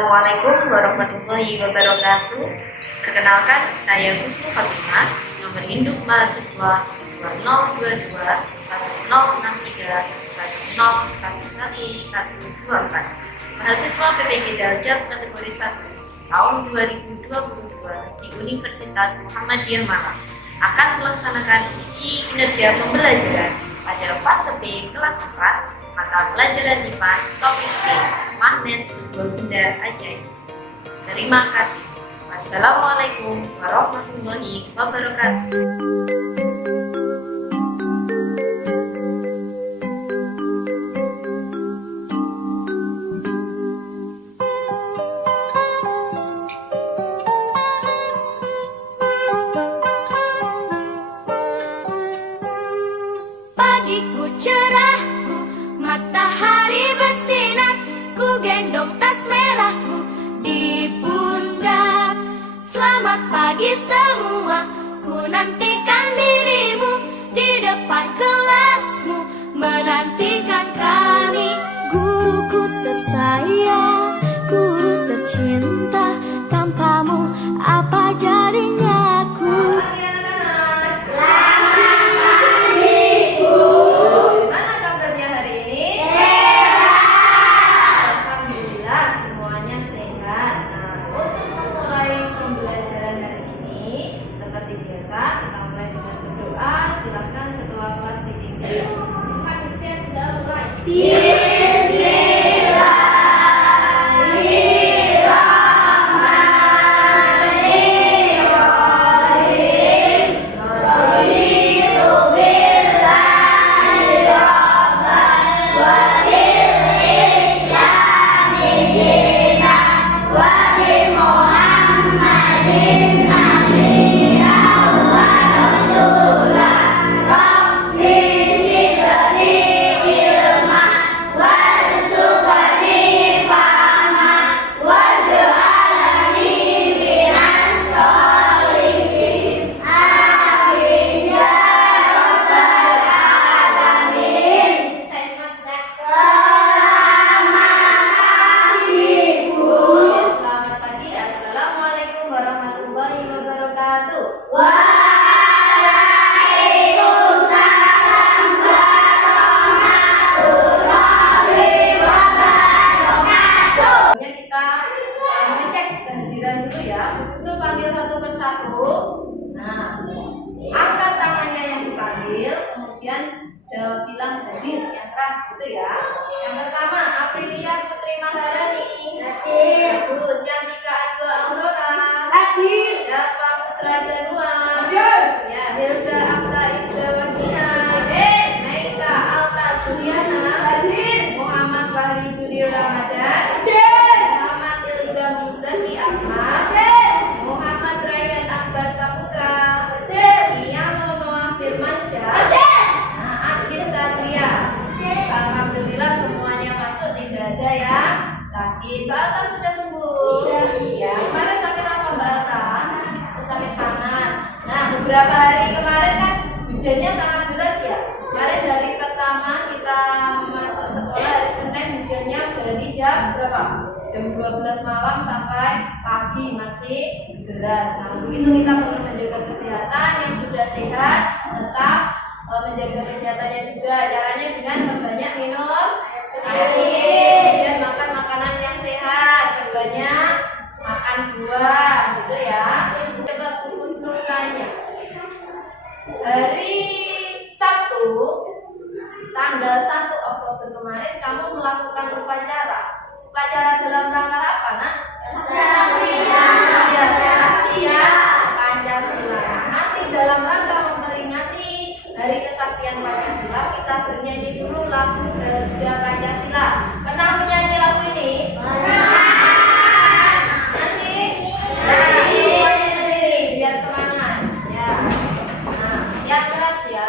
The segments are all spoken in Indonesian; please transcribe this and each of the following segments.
Assalamualaikum warahmatullahi wabarakatuh. Perkenalkan, saya Husnu Fatimah, nomor induk mahasiswa 2022 1063 1011124, mahasiswa PPG Daljab kategori 1 tahun 2022 di Universitas Muhammadiyah Malang, akan melaksanakan uji kinerja pembelajaran pada fase B kelas 4 mata pelajaran IPA topik B, magnet sebuah benda ajaib. Terima kasih. Wassalamualaikum warahmatullahi wabarakatuh. Pagiku cerahku, matahari bersinar, ku gendong tas merahku di pundak. Selamat pagi semua, ku nantikan dirimu di depan kelasmu, menantikan kami. Guruku tersayang, guru tercinta, tanpamu apa jadinya aku? Panggil satu persatu. Nah, angkat tangannya yang dipanggil, kemudian bilang hadir yang keras gitu ya. Yang pertama, Aprilia Putri Maharani. Hadir. Cantika Adwa Aurora. Hadir. Dava Putra Januar. Hadir. Ya, Hilda Akta Iza Wardina. Hadir. Meika Alta Sudiana. Hadir. Muhammad Fahri Judi Ramadan. Hadir. Muhammad Ilza Muzaki Ahmad. Hadir. Alhamdulillah semuanya masuk, tidak ada yang sakit. Mbak Alta sudah sembuh. Iya. Kemarin sakit apa Mbak Alta? Sakit panas. Nah, beberapa hari kemarin kan hujannya sangat deras ya. Kemarin dari pertama kita masuk sekolah hari Senin, hujannya dari jam berapa? Jam 12 malam sampai pagi masih deras. Nah, untuk itu kita perlu menjaga kesehatan. Yang sudah sehat tetap menjaga kesehatannya juga. Caranya dengan memperbanyak minum air dan makan makanan yang sehat, banyak makan buah gitu ya. Coba Husnu tanya, hari Sabtu tanggal 1 Oktober kemarin kamu melakukan upacara dalam rangka apa, Nak? Pancasila. Masih dalam rangka memperingati Hari Kesaktian Pancasila, kita bernyanyi dulu lagu Garuda Pancasila. Pernah menyanyi lagu ini? Masih? Semuanya berdiri biar semangat. Ya. Nah, yang keras ya.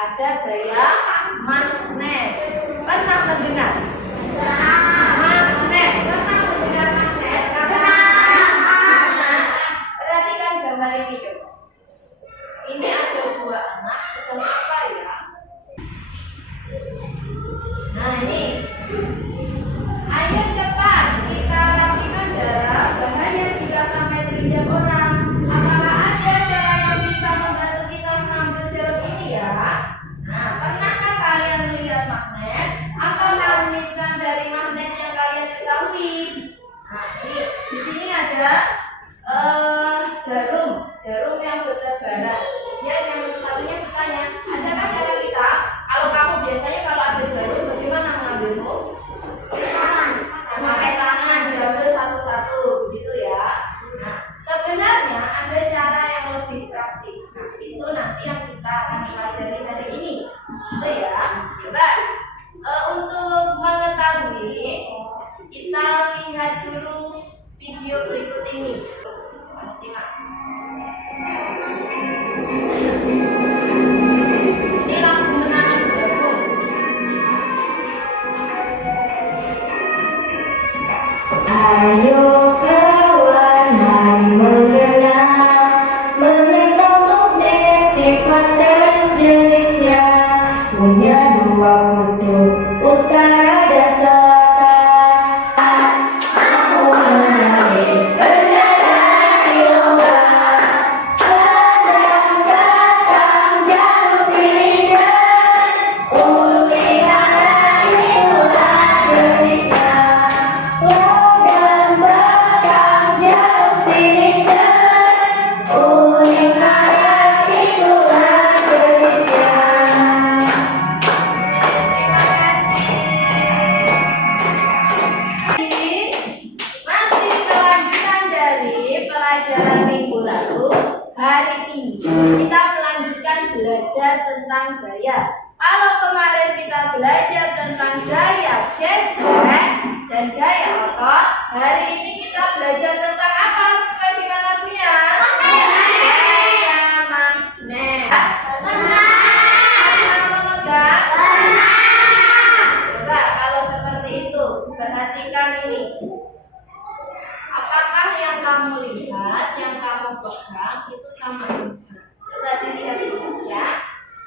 ada gaya magnet. Pernah mendengar? Magnet. Pernah mendengar magnet? Perhatikan gambar ini coba. Ini ada dua anak sedang apa ya? Nah ini. Ayo cepat kita rapikan darah. Bahaya jika sampai terinjak orang. Apakah ada cara yang bisa membantu kita mengambil jarum ini ya? Nah, pernahkah kalian melihat magnet? Apa keunikan dari magnet yang kalian ketahui? Nah, di sini ada jarum yang bertebaran. Kemudian yang satunya bertanya, adakah cara kita? Kalau kamu biasanya kalau ada jarum, bagaimana mengambilmu? Pakai tangan, diambil satu-satu, begitu ya. Nah, sebenarnya ada cara yang lebih praktis. Nah, itu nanti yang kita akan pelajari hari ini. Itu ya. Coba untuk mengetahui, kita lihat dulu video berikut ini. Simak. Ini lampu menanam jagung. Ayo kawan, mari mengenal magnet, sifat dan jenisnya. Punya dua kutub, utara dan selatan. Aku menarik perjalanan di lomba, kadang-kadang jauh silinder. Ulik arah hiburan jenisnya. Masih kelanjutan dari pelajaran minggu lalu. Hari ini kita melanjutkan belajar tentang gaya. Kalau kemarin kita belajar tentang gaya gesek dan gaya otot, hari ini kita belajar tentang apa sesuai dengan lagunya? Gaya magnet. Pernah memegang? Coba kalau seperti itu, perhatikan ini. Apakah yang kamu lihat, yang kamu pegang itu sama? Coba dilihat ini ya.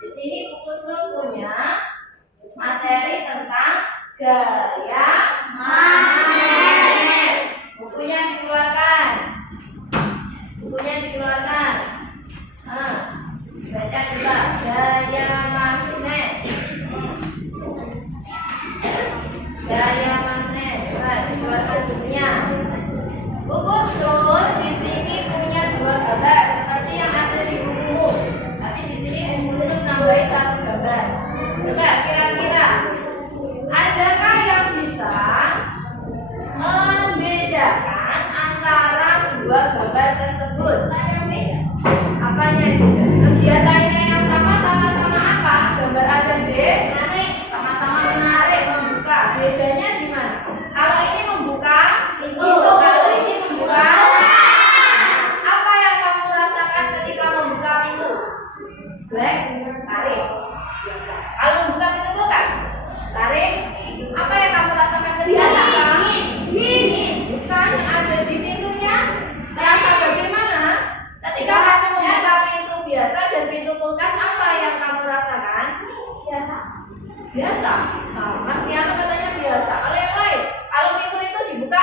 Di sini buku punya materi tentang gaya magnet. Bukunya dikeluarkan. Nah, baca coba gaya magnet. Gaya magnet. Coba dikeluarkan bukunya. Buku Strut di sini punya dua gambar seperti yang ada di bukumu. Tapi di sini buku Strut nambahin satu gambar. Coba kira-kira adakah yang bisa membedakan antara dua gambar tersebut? Apanya itu? Kegiatannya yang sama-sama apa? Gambar A dan D sama-sama menarik, membuka. Bedanya di mana? Kalau ini membuka, itu. Kalau ini membuka, apa yang kamu rasakan ketika membuka pintu? Black, tarik. Biasa. Kalau membuka pintu kulkas, tarik. Apa yang kamu rasakan ketika dingin? Bukan ada di pintunya. Terasa bagaimana? Ketika kamu membuka pintu biasa dan pintu kulkas, apa yang kamu rasakan? Biasa. Nah, Mas Tiano katanya biasa. Kalau yang lain, kalau pintu itu dibuka.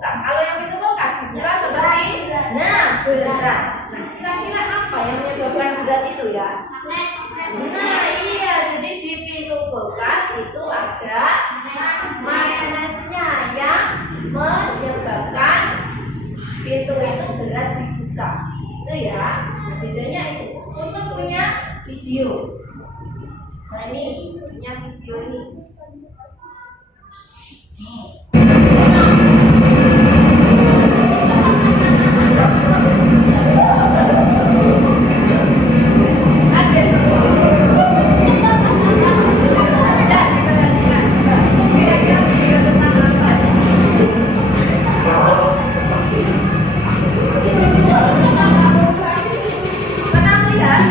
Kalau yang pintu kulkas dibuka seperti, nah berat. Nah, kira-kira apa yang menyebabkan berat itu ya? Nah iya, jadi di pintu kulkas itu ada magnetnya yang menyebabkan pintu itu berat dibuka. Itu ya, bedanya itu. Untuk punya video. Nah ini punya video ini. Pernah lihat?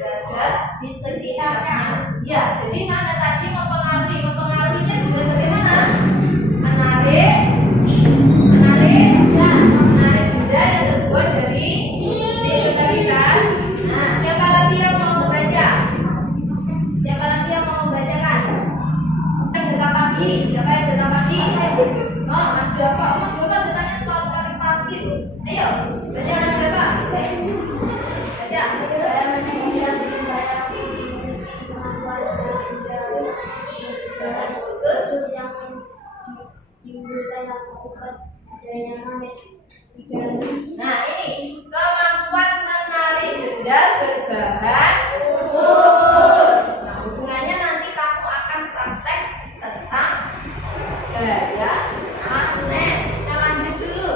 berada di sekitarnya. Ya, jadi mana tadi mempengaruhi? Mempengaruhinya juga bagaimana? Menarik benda yang terbuat dari sekitar. Nah, siapa lagi yang mau membaca? Siapa lagi yang mau membacakan? Datang pagi. Siapa yang datang pagi? Oh, Mas Joko. Mas Joko datangnya selalu paling pagi tuh. Ayo, baca Mas Joko. Baca. Khusus yang menimbulkan akibat adanya magnet di dalam. Nah, ini kemampuan menarik benda berbahan khusus. Nah, hubungannya nanti kamu akan praktek tentang gaya magnet. Kita lanjut dulu.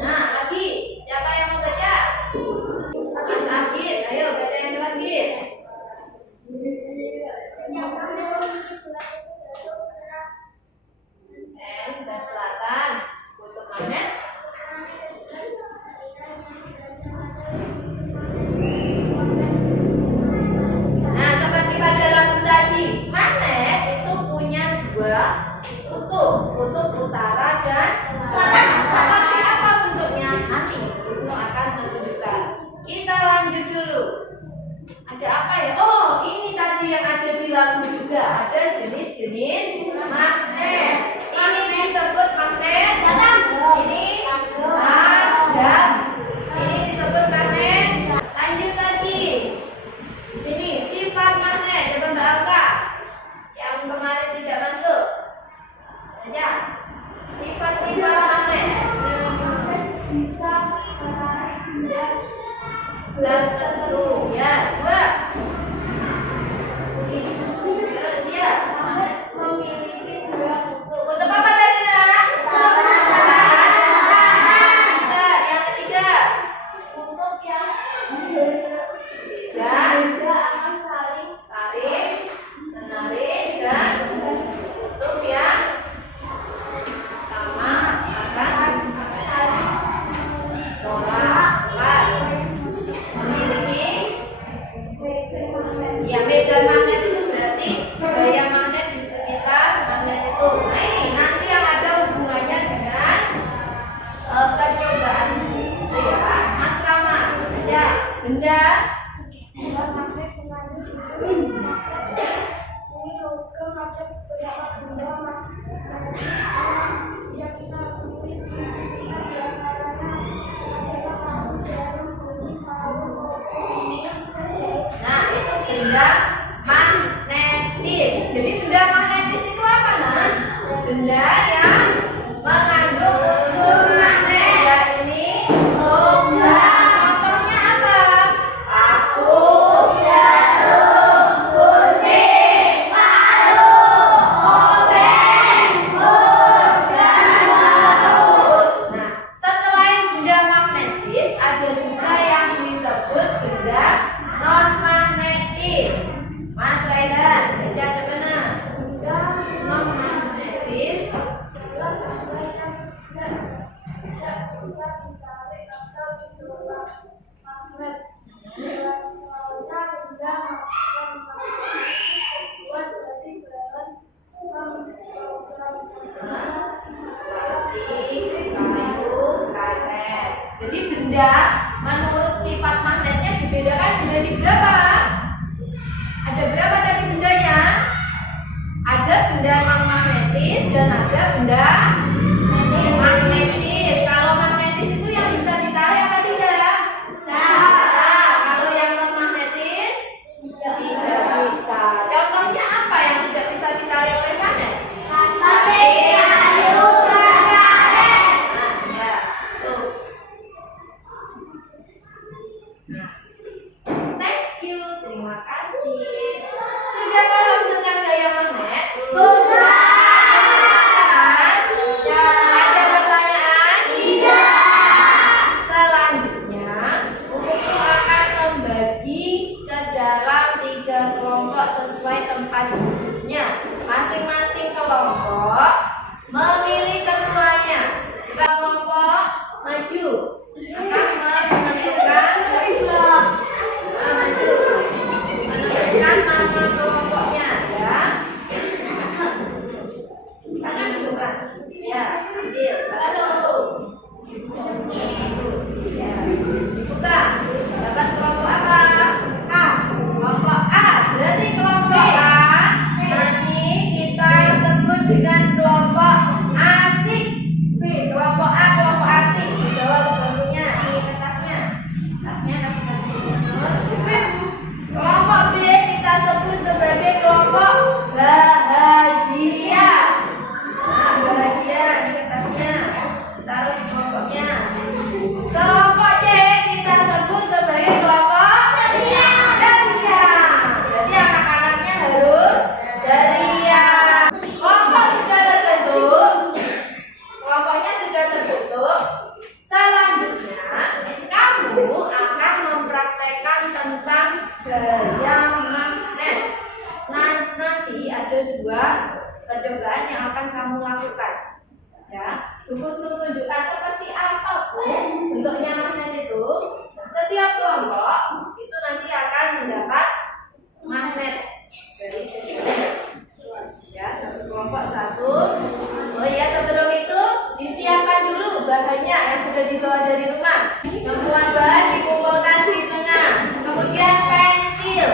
Nah, lagi siapa yang mau baca? Mas Agit, ayo baca yang jelas Git. Dan selatan kutub magnet. Nah, seperti pada lagu tadi, magnet itu punya dua kutub utara dan selatan. Seperti apa bentuknya? Nanti Wisnu akan menunjukkan. Kita lanjut dulu. Ada apa ya? Oh, ini tadi yang ada di lagu juga. Ada jenis-jenis magnet. Ini disebut magnet. Ini adam. Ini disebut magnet. Lanjut lagi. Di sini sifat magnet. Coba Mbak Alka yang kemarin tidak masuk. Baca. Sifat-sifat magnet. Bisa menarik benda Tertentu. Ya, dua. Terus ya. memiliki dua kutub. Kutub apa tadi nak? Bentar, yang ketiga. Kutub yang Ya, berbeda akan saling tarik, menarik, dan kutub yang sama akan saling tolak. Memiliki ya medan magnet itu berarti gaya magnet di sekitar magnet itu. Nah, ini nanti yang ada hubungannya dengan percobaan itu ya. Mas Rama, baca benda buat magnet mengandung unsur magnet. Ini logam ada beberapa benda magnetis yang kita temui di sekitar diantaranya adalah kayu, jarum, benih, kalung, maupun Nah, itu benda magnetis. Jadi benda magnetis itu apa, Nan? Benda yang mengandung unsur magnet. Ya, ini logam. Contohnya apa? Aku, jarum, gunting, palu, obeng, bor, dan baut. Nah, selain benda magnetis, ada juga yang disebut benda non-magnetis. Mas Raihan, baca di mana? Non-magnetis. Kayu, karet. Jadi benda menurut sifat magnetnya dibedakan menjadi berapa? Ada berapa tadi bendanya? Ada benda non magnetis dan ada benda magnetis. Kalau magnetis itu yang bisa ditarik apa tidak? Bisa. Kalau yang non magnetis tidak bisa. Contohnya apa yang tidak bisa ditarik oleh magnet? Kayu, karet. Nah, ya, tuh. Nah, thank you, terima kasih. Sudah paham tentang gaya magnet? Sudah. Ada pertanyaan? Tidak. Selanjutnya, buku akan membagi ke dalam 3 kelompok sesuai tempat duduknya. Masing-masing kelompok memilih ketuanya. Kelompok maju akan menentukan Satu. Ya. Buka. Dapat kelompok apa? A. Kelompok A. Berarti kelompok A nanti kita sebut dengan kelompok asik. B. Kelompok A, kelompok asik. Bawa bukunya di kertasnya. Kertasnya kasih ke kelompok B kita sebut sebagai kelompok bahagia. Nah, bahagia di kertasnya. Taruh di kelompoknya. Kelompok C kita sebut sebagai kelompok ceria. Jadi anak-anaknya harus ceria. Kelompok sudah terbentuk. Kelompoknya sudah terbentuk. Selanjutnya kamu akan mempraktekkan tentang gaya magnet. Nanti ada 2 percobaan yang akan kamu lakukan. Ya, buku tunjukkan seperti apa bentuknya magnet itu. Nah, setiap kelompok itu nanti akan mendapat magnet dari ya, satu kelompok satu. Oh ya, sebelum itu disiapkan dulu bahannya yang sudah dibawa dari rumah. Semua bahan dikumpulkan di tengah. Kemudian pensil.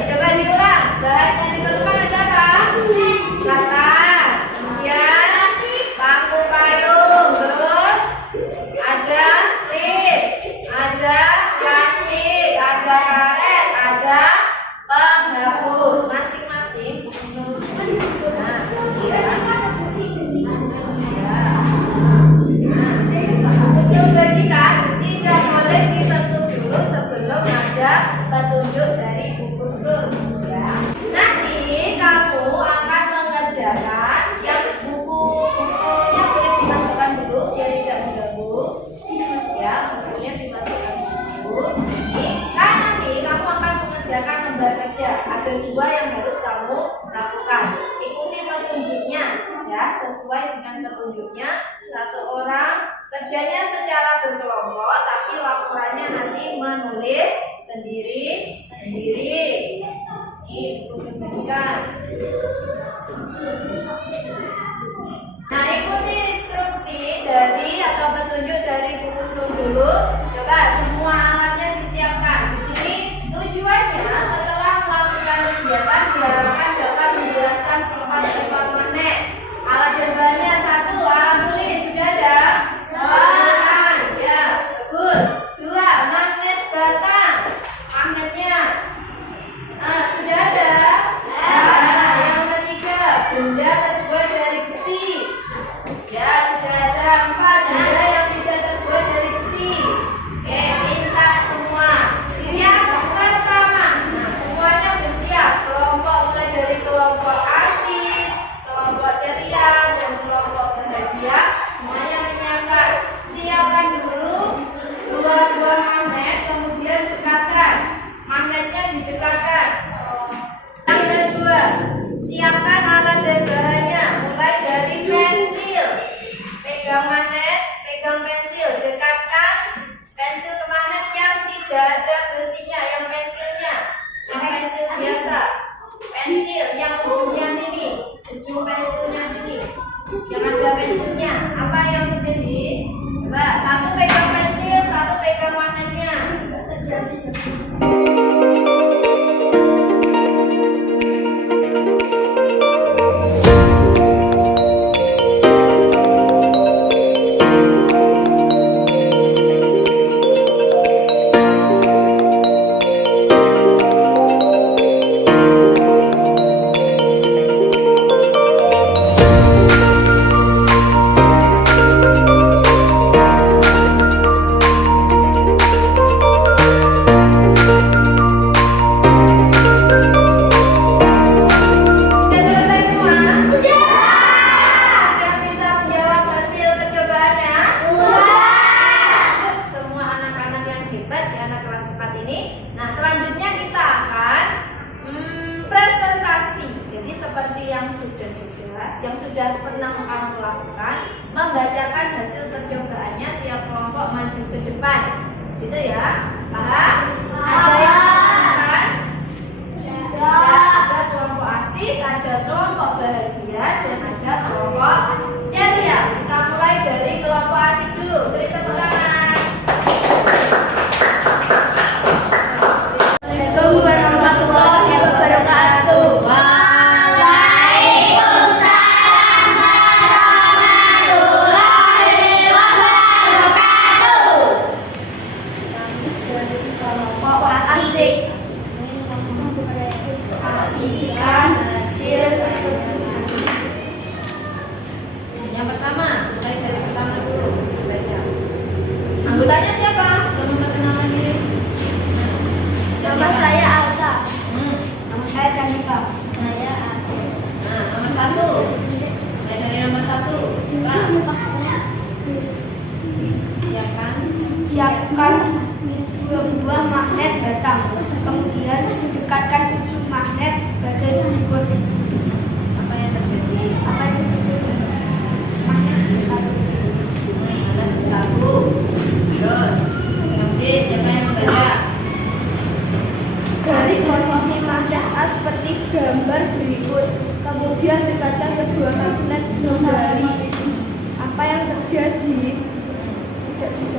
Coba diulang. Bahan yang diperlukan ada apa? Kertas. Kemudian paku payung. Terus ada tip, ada plastik, ada karet, ada penghapus. Masing-masing. Nah, ya. Bagikan tidak boleh disentuh dulu sebelum ada petunjuk dari buku scroll. Ya. Nanti kamu akan mengerjakan yang bukunya boleh dimasukkan dulu biar tidak mengganggu. Ya, bukunya dimasukkan dulu. Kan nanti kamu akan mengerjakan lembar kerja. Ada 2 yang harus kamu lakukan. Ikuti petunjuknya, ya, sesuai dengan petunjuknya. 1 orang kerjanya secara berkelompok, tapi laporannya nanti menulis sendiri. Ini bukukan. Nah, ikuti instruksi dari atau petunjuk dari buku dulu. Coba semua alatnya disiapkan. Di sini tujuannya setelah melakukan kegiatan diharapkan dapat menjelaskan sifat-sifat magnet. Alat dan bahannya 1, alat tulis sudah ada. Ya, bagus. 2, magnet batang. Magnetnya sudah ada. Nah, yang ketiga, benda terbuat dari besi. Ya, sudah ada. 4, benda yang tidak terbuat dari besi. Oke, minta semua. Pilihan pertama. Nah, semuanya bersiap. Kelompok mulai dari kelompok asik, kelompok ceria, dan kelompok bahagia. Semuanya menyiapkan. Siapkan dulu 2 buah magnet, kemudian dekatkan. Magnetnya didekatkan. Yang kedua, siapkan alat dan bahannya. Mulai dari pensil. Pegang magnet, pegang pensil, dekatkan pensil ke magnet yang tidak ada besinya, yang pensilnya, yang pensil biasa. Pensil yang ujungnya sini, ujung pensilnya sini. Yang ada pensilnya, apa yang terjadi? Coba, 1 pegang pensil, 1 pegang magnetnya. yang sudah pernah kamu lakukan, membacakan hasil percobaannya tiap kelompok maju ke depan. Gitu ya, paham? Ada yang mengatakan? Ada kelompok asik, ada kelompok bahagia, dan ada kelompok ceria. siapkan dua buah magnet batang. Kemudian dekatkan ujung magnet sebagai berikut. Apa yang terjadi? Apa yang terjadi? Magnet bersatu. Magnet bersatu. Terus, kemudian siapa yang membaca? Dari posisi magnet A seperti gambar berikut. Kemudian dekatkan kedua magnet kembali. Apa yang terjadi? Tidak bisa.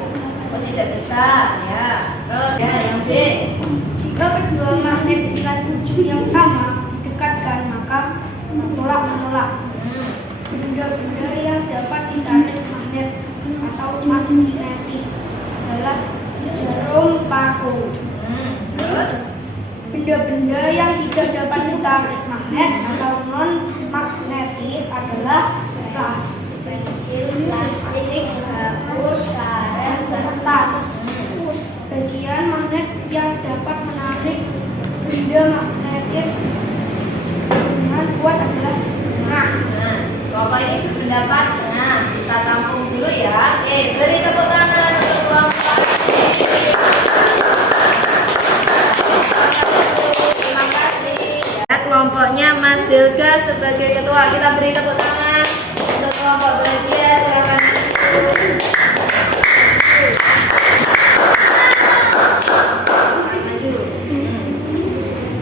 Oh, tidak bisa, ya. Terus, ya, yang C. Jika kedua magnet dengan ujung yang sama didekatkan, maka menolak. Benda-benda yang dapat ditarik magnet atau magnetis adalah jarum paku. Terus, Benda-benda yang tidak dapat ditarik magnet atau non magnetis adalah pensil, plastik, hapus, karet, kertas. Bagian magnet yang dapat menarik benda magnetis dengan kuat adalah nah, kelompok ini berpendapat. Nah, kita tampung dulu ya. Oke, beri tepuk tangan untuk kelompok ini. Terima kasih. Ya, kelompoknya Mas Hilga sebagai ketua. Kita beri tepuk tangan untuk kelompok bahagia. Silakan maju.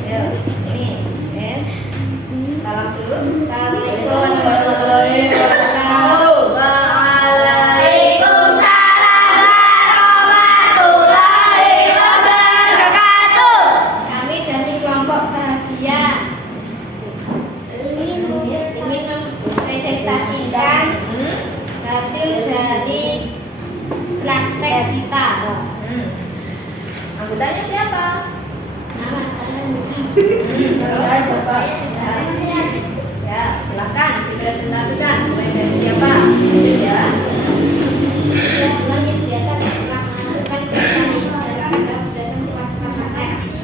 Yuk, ini, yes. Salam dulu. Assalamualaikum warahmatullahi wabarakatuh. Waalaikumsalam warahmatullahi wabarakatuh. kami dari kelompok bahagia ingin mempresentasikan hasil dari praktek kita. Anggotanya siapa? Nama saya Bapak. Ya, silakan dipresentasikan. Mulai dari siapa? Ya.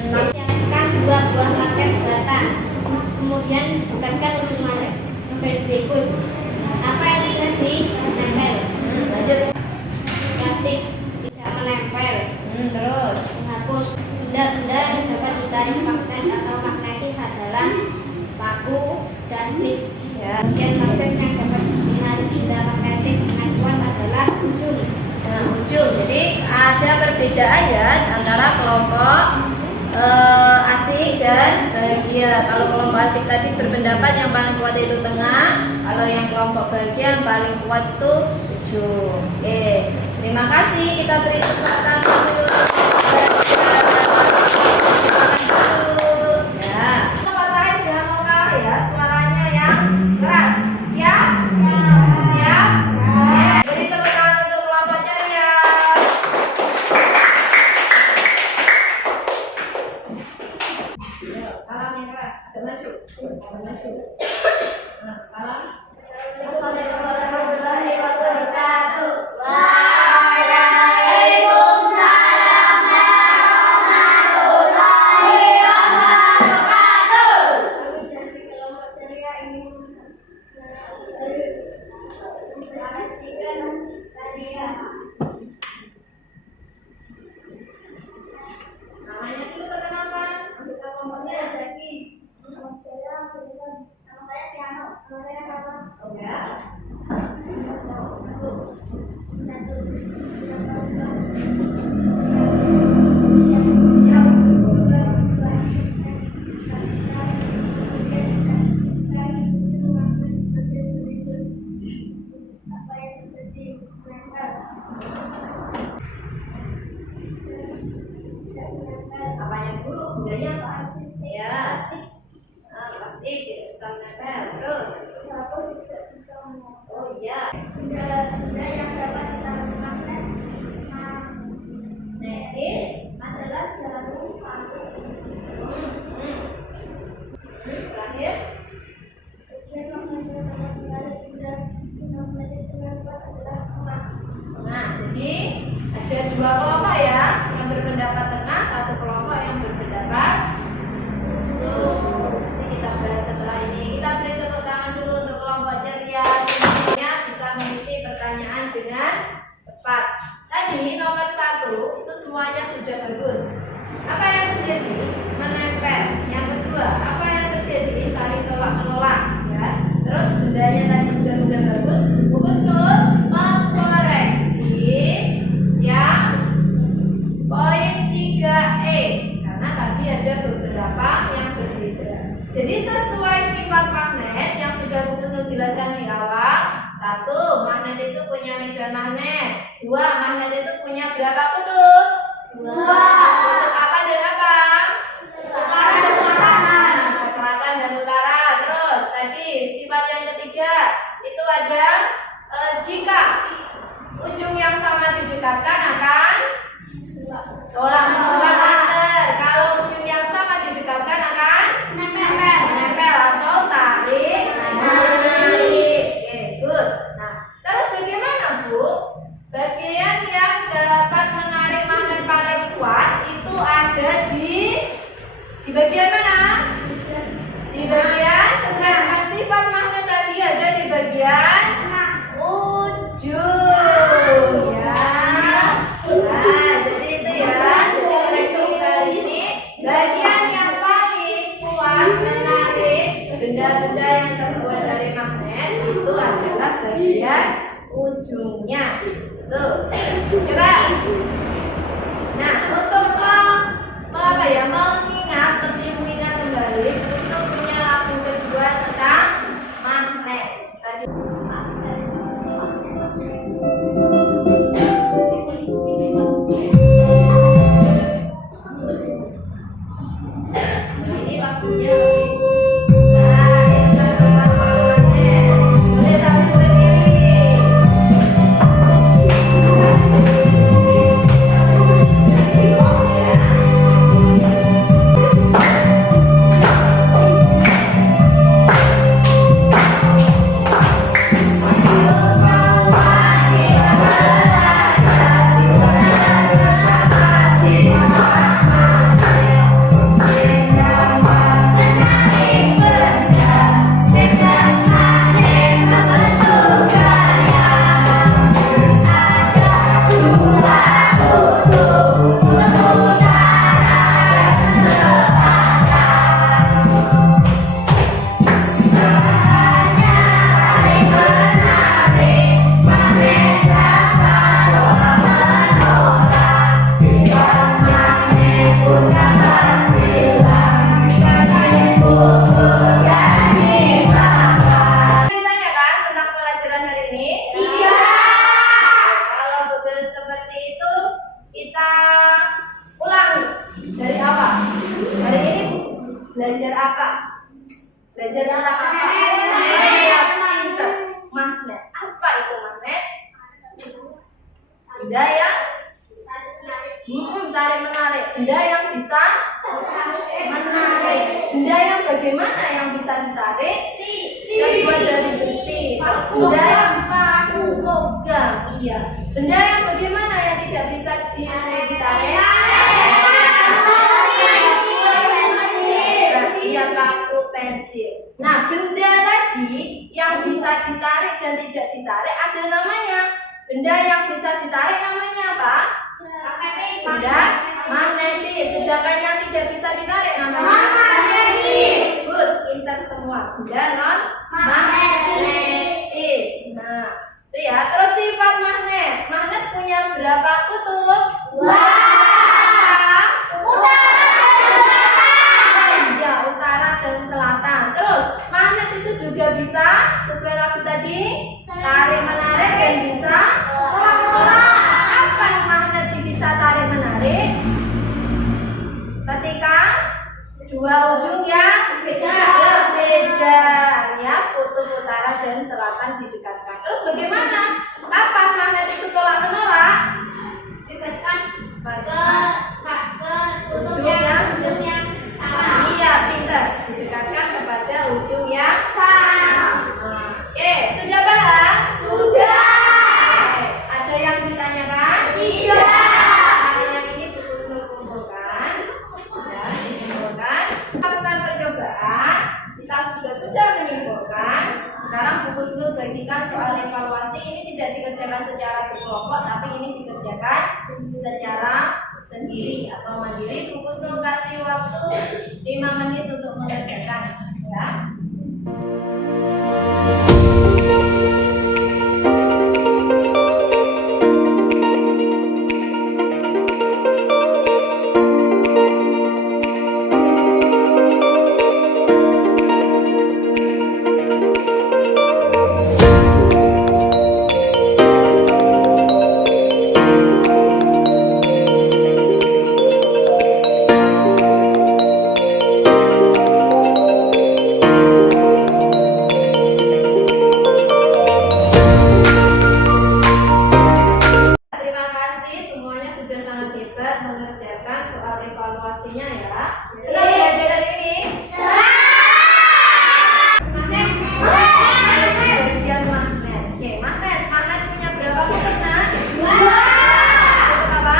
Siapkan dua buah magnet batang. Kemudian dekatkan ujung magnet berikut. Apa yang terjadi? Menempel. Lanjut. Plastik tidak menempel. Terus. Menghapus. Benda-benda yang dapat ditarik magnet atau magnetis adalah paku dan klip. Ya. Kemudian magnet yang dapat menarik benda magnetis dengan kuat adalah ujung. Nah, ujung. Jadi ada perbedaan ya antara kelompok asik dan bahagia. Kalau kelompok asik tadi berpendapat yang paling kuat itu tengah. Kalau yang kelompok bahagia yang paling kuat itu ujung. Oke. Terima kasih. Kita beri tepuk tangan dulu. Ya. Tempat lain jangan mau kalah ya. Suaranya yang keras. Siap? Siap? Ya. Beri tepuk tangan untuk kelompok ceria. Salam yang keras. Agak maju. Agak maju. Nah, salam. Assalamualaikum warahmatullahi wabarakatuh. Waalaikumsalam warahmatullahi wabarakatuh. Kami dari kelompok ceria ingin mempresentasikan karya. Namanya dulu perkenalan. Nama saya Zaki. Nama saya Piano. Nama saya Kata. Oh ya. Apanya dulu? Budaya apa? Ya. Nah, plastik tidak bisa menempel. Terus. Oh iya. Benda yang dapat ditarik magnet Netis. adalah jarum paku. Terakhir. Bagian magnet yang dapat ditarik benda magnetis dengan kuat adalah emas. Nah, jadi ada dua kelompok ya yang berpendapat tengah, satu kelompok yang berpendapat nanti kita bahas setelah ini. Kita beri tepuk tangan dulu untuk kelompok ceria. Semuanya bisa mengisi pertanyaan dengan tepat. Tadi nomor 1 magnet itu punya medan magnet. 2. Magnet itu punya berapa kutub? 2. Kutub apa dan apa? Utara dan selatan. Selatan dan utara. Terus tadi sifat yang ketiga itu ada jika ujung yang sama didekatkan akan tolak menolak. Kalau ujung yang sama didekatkan akan menempel atau tarik menarik. Oke, good. Nah, terus bagaimana Bu? Bagian yang dapat menarik magnet paling kuat itu ada di bagian mana? Di bagian sesuai dengan sifat magnet tadi ada di bagian ujung ya. Nah, jadi itu ya. Jadi reaksi kita hari ini bagian yang paling kuat menarik benda-benda yang terbuat dari magnet itu adalah bagian ujungnya. Tuh. Coba. Nah, untuk mengingat kembali untuk punya lagu kedua tentang magnet. Ini lagunya belajar apa? Belajar tentang apa? Pinter. Magnet. Apa itu magnet? Benda yang tarik menarik. Benda yang bisa menarik. Benda yang bagaimana yang bisa ditarik? Terbuat dari besi. Benda yang paku, logam. Iya. Benda yang bagaimana yang tidak bisa ditarik? Paku, pensil. Nah, benda tadi yang bisa ditarik dan tidak ditarik ada namanya. Benda yang bisa ditarik namanya apa? Benda magnetis. Sedangkan yang tidak bisa ditarik namanya magnetis. Good, pintar semua. Benda non magnetis. Nah, itu ya. Terus sifat magnet. Magnet punya berapa kutub? 2. Juga bisa sesuai lagu tadi tarik menarik dan bisa tolak. Apa yang magnet bisa tarik menarik? Ketika dua ujung yang berbeda alias kutub utara dan selatan didekatkan. Terus bagaimana? Kapan magnet itu tolak menolak? Didekatkan ke ujung yang sama. Iya, pintar. Didekatkan kepada ujung yang sama. Oke, sudah paham? Sudah. Oke, ada yang ditanyakan? Tidak. Yang ini buku Snur kumpulkan. Ya, dikumpulkan. Lakukan percobaan. Kita juga sudah menyimpulkan. Sekarang buku Snur bagikan soal evaluasi. Ini tidak dikerjakan secara berkelompok, tapi ini dikerjakan secara sendiri atau mandiri. Buku Snur kasih waktu 5 menit untuk mengerjakan. Ya. evaluasinya ya. Senang belajar hari ini? Bagian magnet. Oke, magnet. Magnet punya berapa kutubnya? 2. Kutub apa?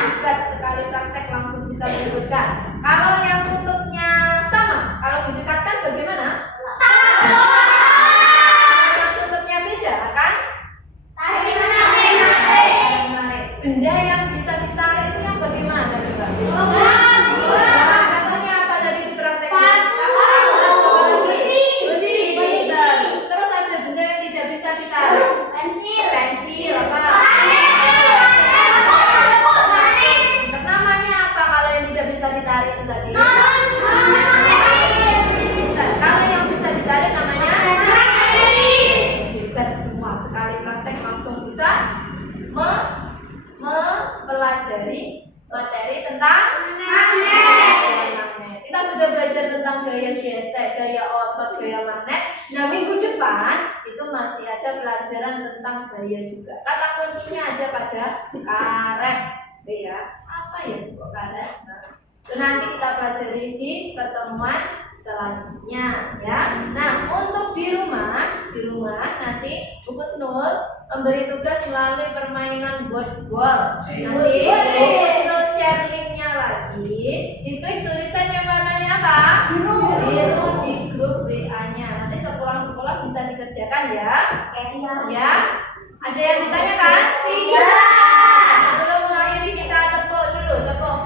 Hebat sekali, praktek langsung bisa menyebutkan. Kalau yang kutubnya sama, kalau didekatkan bagaimana? Kalau yang kutubnya beda kan? Benda yang bisa ditarik itu yang bagaimana? Contohnya apa tadi dipraktekkan? Besi. Terus ada benda yang tidak bisa ditarik. Pensil apa? Namanya apa kalau yang tidak bisa ditarik itu tadi? Kalau yang bisa ditarik namanya? Hebat semua, sekali praktek langsung bisa mempelajari materi tentang magnet. Kita sudah belajar tentang gaya gesek, gaya otot, gaya magnet. Nah, minggu depan itu masih ada pelajaran tentang gaya juga. Kata kuncinya ada pada karet. Ya, apa ya kok karet? Nah, itu nanti kita pelajari di pertemuan selanjutnya ya. Nah, untuk di rumah nanti Bu Kusnul memberi tugas melalui permainan board ball. Nanti Bu Kusnul share linknya lagi. Diklik tulisannya warnanya apa? Biru di grup WA-nya. Nanti sepulang sekolah bisa dikerjakan ya. Ya. Ada yang ditanyakan? Tidak. Sebelum mengakhiri kita tepuk dulu, tepuk.